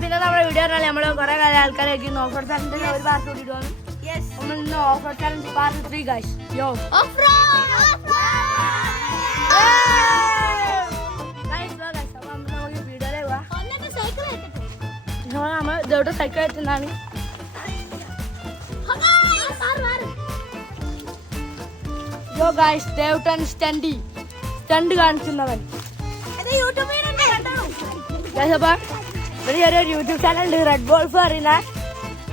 പിന്നെ നമ്മുടെ വീഡിയോ നമ്മള് കുറെ കാലം ആൾക്കാരൊക്കെ ഓഫ് റോഡ് ചാലഞ്ചിന്റെ ഒരു പാർട്ട് കൂടിയിടുവാണ്. നമ്മൾ ഇന്ന് off road challenge part 3 guys. യോ നമ്മൾ ഇതോടെ സൈക്കിൾ എത്തുന്നതാണ്. യോ ഗൈസ്, ദേവട്ടൻ സ്റ്റണ്ട് കാണിക്കുന്നവൻ. ഒരു യൂട്യൂബ് ചാനൽ ഉണ്ട്, റെഡ് ബോൾഫ് അറിയുന്ന.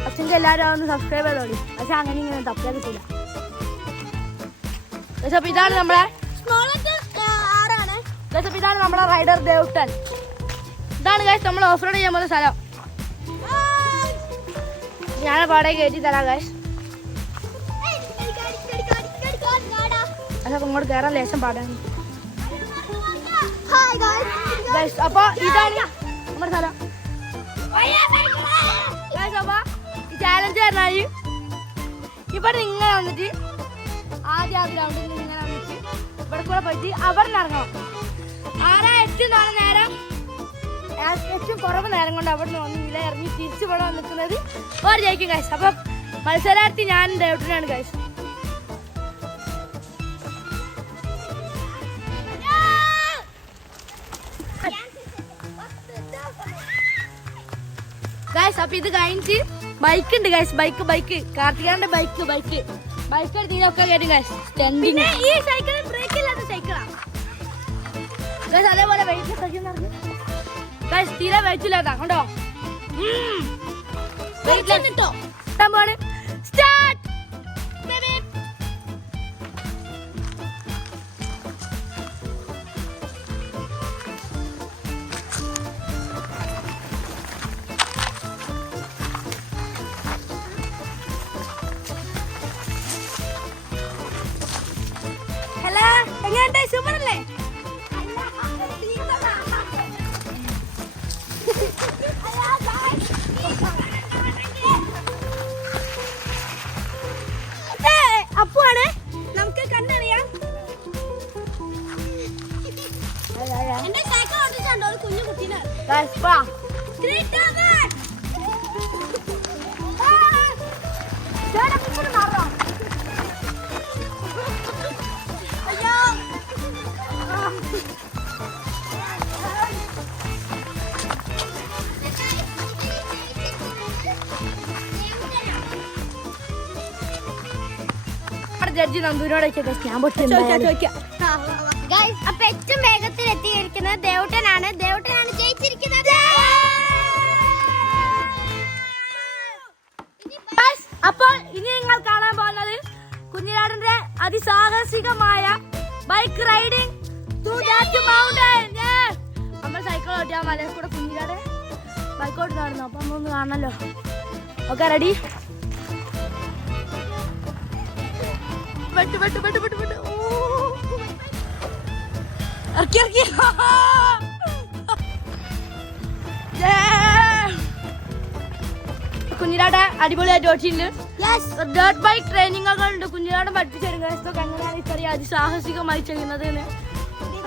പക്ഷെ എല്ലാവരും ഒന്ന് സബ്സ്ക്രൈബ് ചെയ്തോളി. പക്ഷെ അങ്ങനെ ഇങ്ങനെ തപ്പിയാൽ കിട്ടില്ല. അപ്പൊ ഇതാണ് നമ്മുടെ ഇതാണ് നമ്മുടെ റൈഡർ ദേവട്ടൻ. ഇതാണ് ഗൈസ് നമ്മൾ ഓഫ് റോഡ് ചെയ്യാൻ പോകുന്ന സ്ഥലം. ഞാൻ പാടെ കയറ്റി തരാം ഗൈസ്. അപ്പൊ ഇങ്ങോട്ട് കയറാൻ ലേശം പാടാണ്. അപ്പൊ ഇതാണ് നമ്മുടെ സ്ഥലം. അപ്പൊ ഈ ചാലഞ്ച് പറഞ്ഞാൽ ഇവിടെ ഇങ്ങനെ വന്നിട്ട് ആദ്യം ആ ഗ്രൗണ്ടിൽ നിന്ന് ഇങ്ങനെ വന്നിട്ട് ഇവിടെ കൂടെ പോയിട്ട് അവിടെ നിന്ന് ഇറങ്ങണം. ആരാ ഏറ്റവും നേരം ഏറ്റവും കുറവ് നേരം കൊണ്ട് അവിടെ നിന്ന് വന്നില്ല ഇറങ്ങി തിരിച്ചു ഇവിടെ നിൽക്കുന്നത് ഒരു ജയിക്കും ഗൈസ്. അപ്പൊ മത്സരാർത്ഥി ഞാൻ ദേവട്ടനാണ് ഗൈസ്. ഗൈസ് അപ്പൊ ഇത് കഴിഞ്ഞിട്ട് ബൈക്ക് ഉണ്ട് ഗൈസ്. ബൈക്ക് കാർത്തികാന്റെ ബൈക്ക് എടുത്തൊക്കെ കയറ്റും ഗൈസ്. സ്റ്റെൻഡിങ് ഈ സൈക്കിൾ ബ്രേക്ക് ഇല്ലാത്ത സൈക്കിളാണ് ഗൈസ്. അതേപോലെ വെയിറ്റ് സൈക്കിൾ ഗൈസ് തീരെ വെയിറ്റ് ഇല്ലാത്ത കണ്ടോ. Wait start. ഹലോ, എങ്ങനെയുണ്ട്? സൂപ്പറല്ലേ? അപ്പുവാണ്, നമുക്ക് കണ്ടറിയാം. എന്റെ സൈക്കിൾ ഓടിച്ചുണ്ടോ ഒരു കുഞ്ഞു കുട്ടീനെ. ജഡ്ജി നന്ദുവിനോടൊക്കെ ഞാൻ അപ്പൊ ഏറ്റവും വേഗത്തിൽ എത്തിയിരിക്കുന്നത് ദേവട്ടനാണ് ജയിച്ചിരിക്കുന്നത്. അപ്പോൾ ഇനി നിങ്ങൾ കാണാൻ പോകുന്നത് കുഞ്ഞിനാടിന്റെ അതിസാഹസികമായ bike riding to that mountain. നമ്മൾ സൈക്കിൾ ഓട്ടിയാൽ മലയിൽ കൂടെ കുഞ്ഞിനാട് ബൈക്ക് ഓട്ടി നടന്നു. അപ്പൊ നമ്മളൊന്ന് കാണണല്ലോ. Okay, ready? കുഞ്ഞിനാട് അടിപൊളിയായിട്ട് ഓട്ടിട്ടുണ്ട്. ഡേർട്ട് ബൈക്ക് ട്രെയിനിങ് ഒക്കെ ഉണ്ട്. കുഞ്ഞിനാട് പഠിപ്പിച്ചിരുന്നു എങ്ങനെയാണ് ഇത്രയും അതിസാഹസികമായി ചെയ്യുന്നത് എന്ന്.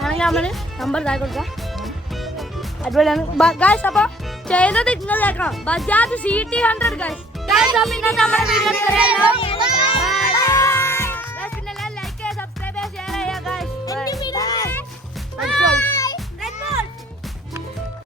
ആണെങ്കിൽ നമ്മള് നമ്പർ ഇതായി കൊടുക്കാം. അടിപൊളിയാണ് ഗൈസ്. അപ്പൊ ചെയ്തത് നിങ്ങൾ കേൾക്കണം. Bajaj CT 100 guys. നമ്മുടെ വീഡിയോ